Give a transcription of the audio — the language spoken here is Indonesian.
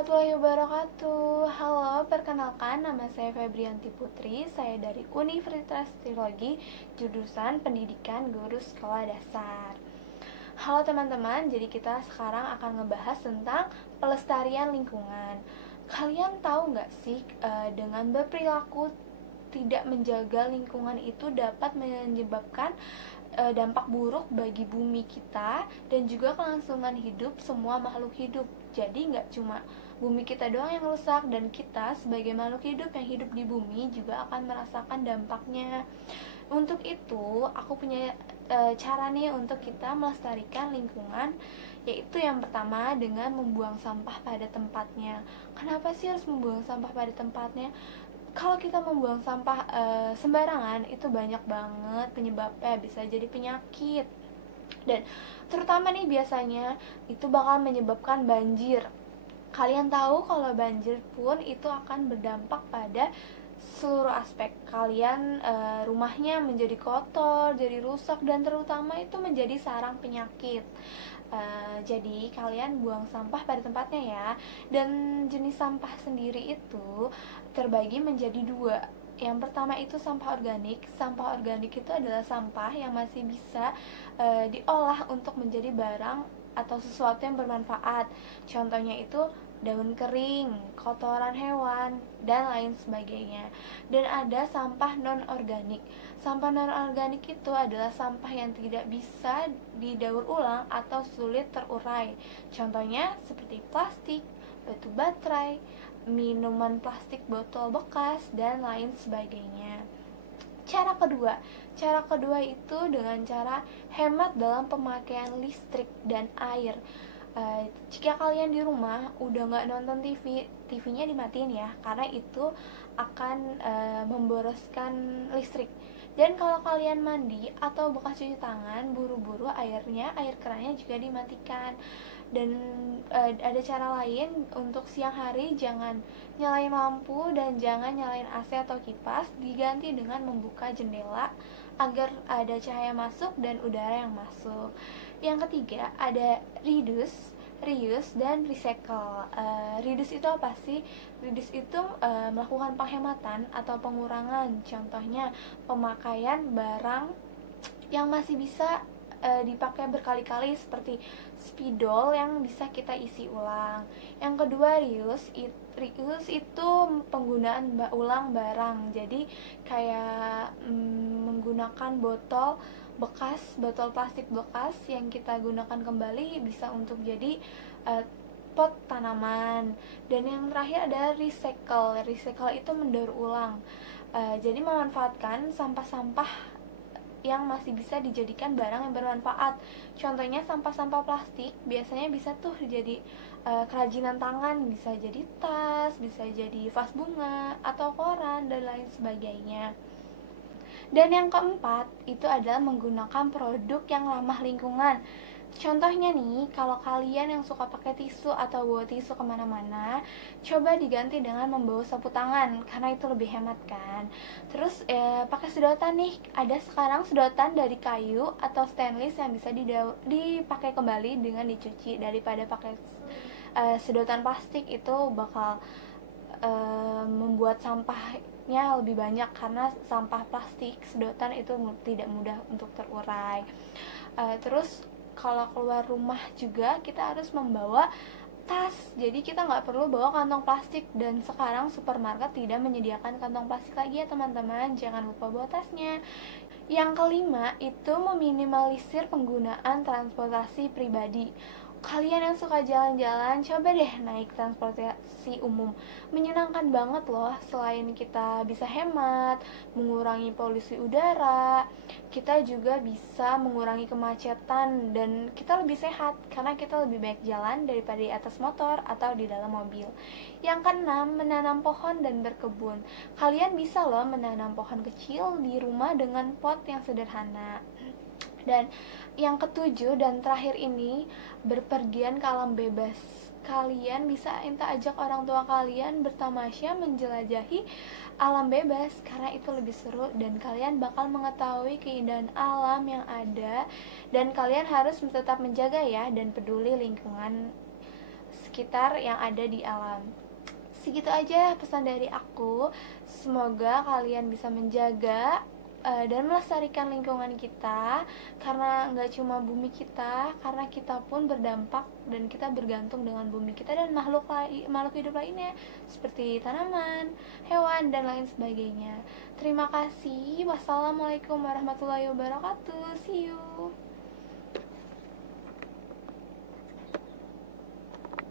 warahmatullahi wabarakatuh. Halo, perkenalkan nama saya Febrianti Putri. Saya dari Universitas Trilogi, jurusan Pendidikan Guru Sekolah Dasar. Halo teman-teman, jadi kita sekarang akan ngebahas tentang pelestarian lingkungan. Kalian tahu nggak sih, dengan berperilaku tidak menjaga lingkungan itu dapat menyebabkan dampak buruk bagi bumi kita dan juga kelangsungan hidup semua makhluk hidup. Jadi nggak cuma bumi kita doang yang rusak, dan kita sebagai makhluk hidup yang hidup di bumi juga akan merasakan dampaknya. Untuk itu, aku punya cara nih untuk kita melestarikan lingkungan, yaitu yang pertama dengan membuang sampah pada tempatnya. Kenapa sih harus membuang sampah pada tempatnya? Kalau kita membuang sampah sembarangan, itu banyak banget penyebabnya, bisa jadi penyakit, dan terutama nih biasanya itu bakal menyebabkan banjir. Kalian tahu kalau banjir pun itu akan berdampak pada seluruh aspek. Kalian rumahnya menjadi kotor, jadi rusak, dan terutama itu menjadi sarang penyakit. Jadi kalian buang sampah pada tempatnya ya. Dan jenis sampah sendiri itu terbagi menjadi dua. Yang pertama itu sampah organik. Sampah organik itu adalah sampah yang masih bisa diolah untuk menjadi barang atau sesuatu yang bermanfaat. Contohnya itu daun kering, kotoran hewan, dan lain sebagainya. Dan ada sampah non-organik. Sampah non-organik itu adalah sampah yang tidak bisa didaur ulang atau sulit terurai. Contohnya seperti plastik, batu baterai, minuman plastik botol bekas, dan lain sebagainya. Cara kedua itu dengan cara hemat dalam pemakaian listrik dan air. Jika kalian di rumah udah nggak nonton TV-nya dimatiin ya, karena itu akan memboroskan listrik. Dan kalau kalian mandi atau bekas cuci tangan, buru-buru air kerannya juga dimatikan. Dan ada cara lain untuk siang hari, jangan nyalain lampu dan jangan nyalain AC atau kipas, diganti dengan membuka jendela agar ada cahaya masuk dan udara yang masuk. Yang ketiga ada reuse dan recycle. Reduce itu apa sih? Reduce itu melakukan penghematan atau pengurangan. Contohnya pemakaian barang yang masih bisa dipakai berkali-kali, seperti spidol yang bisa kita isi ulang. Yang kedua reuse itu penggunaan ulang barang. Jadi kayak menggunakan botol plastik bekas yang kita gunakan kembali bisa untuk jadi pot tanaman. Dan yang terakhir ada recycle itu mendaur ulang. Jadi memanfaatkan sampah-sampah yang masih bisa dijadikan barang yang bermanfaat. Contohnya sampah-sampah plastik biasanya bisa tuh jadi kerajinan tangan, bisa jadi tas, bisa jadi vas bunga atau koran, dan lain sebagainya. Dan yang keempat itu adalah menggunakan produk yang ramah lingkungan. Contohnya nih, kalau kalian yang suka pakai tisu atau bawa tisu kemana-mana, coba diganti dengan membawa sapu tangan, karena itu lebih hemat kan. Terus pakai sedotan nih, ada sekarang sedotan dari kayu atau stainless yang bisa dipakai kembali dengan dicuci, daripada pakai sedotan plastik. Itu bakal membuat sampahnya lebih banyak, karena sampah plastik sedotan itu tidak mudah untuk terurai. Terus kalau keluar rumah juga kita harus membawa tas, jadi kita nggak perlu bawa kantong plastik. Dan sekarang supermarket tidak menyediakan kantong plastik lagi ya teman-teman, jangan lupa bawa tasnya. Yang kelima itu meminimalisir penggunaan transportasi pribadi. Kalian yang suka jalan-jalan, coba deh naik transportasi umum. Menyenangkan banget loh. Selain kita bisa hemat, mengurangi polusi udara, kita juga bisa mengurangi kemacetan, dan kita lebih sehat karena kita lebih baik jalan daripada di atas motor atau di dalam mobil. Yang keenam, menanam pohon dan berkebun. Kalian bisa loh menanam pohon kecil di rumah dengan pot yang sederhana. Dan yang ketujuh dan terakhir ini, berpergian ke alam bebas. Kalian bisa ajak orang tua kalian bertamasya menjelajahi alam bebas, karena itu lebih seru dan kalian bakal mengetahui keindahan alam yang ada. Dan kalian harus tetap menjaga ya dan peduli lingkungan sekitar yang ada di alam. Segitu aja pesan dari aku. Semoga kalian bisa menjaga dan melestarikan lingkungan kita, karena nggak cuma bumi kita, karena kita pun berdampak dan kita bergantung dengan bumi kita dan makhluk hidup lainnya seperti tanaman, hewan, dan lain sebagainya. Terima kasih. Wassalamualaikum warahmatullahi wabarakatuh. See you.